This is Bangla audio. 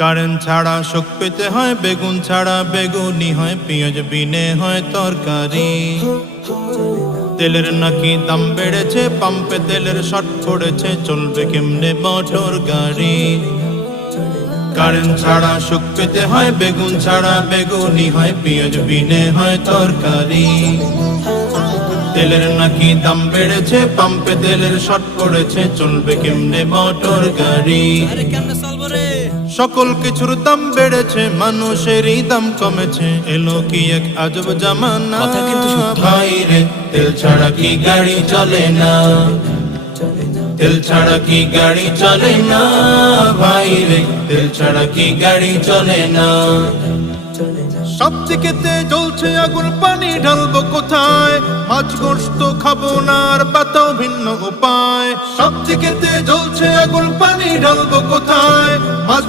কারেন্ট ছাড়া সুখ পেতে হয়, বেগুন ছাড়া বেগুনি হয়, পেঁয়াজ বিনে হয় তরকারি। তেলের নাকি দাম বেড়েছে, পাম্পে তেলের শর্ট পড়েছে, চলবে কেমনে মোটর গাড়ি। কারেন্ট ছাড়া সুখ পেতে হয়, বেগুন ছাড়া বেগুনি হয়, পেঁয়াজ বিনে হয় তরকারি। তেলের নাকি দাম বেড়েছে, পাম্পে তেলের শর্ট পড়েছে, চলবে কেমনে মোটর গাড়ি। সকল কিছুর দাম বেড়েছে, মানুষেরই দাম কমেছে, এলো কি এক আজব জামানা। ভাই রে, তেল ছাড়া কি গাড়ি চলে না, তেল ছাড়া কি গাড়ি চলে না। ভাই রে, তেল ছাড়া কি গাড়ি চলে না। সব দিকেতে জ্বলছে আগুন, পানি ঢালবো কোথায়? মাছ গোশত খাবো না আর পাতাও ভিন্ন উপায়। সব দিকেতে জ্বলছে আগুন, পানি ঢালবো কোথায়? মাছ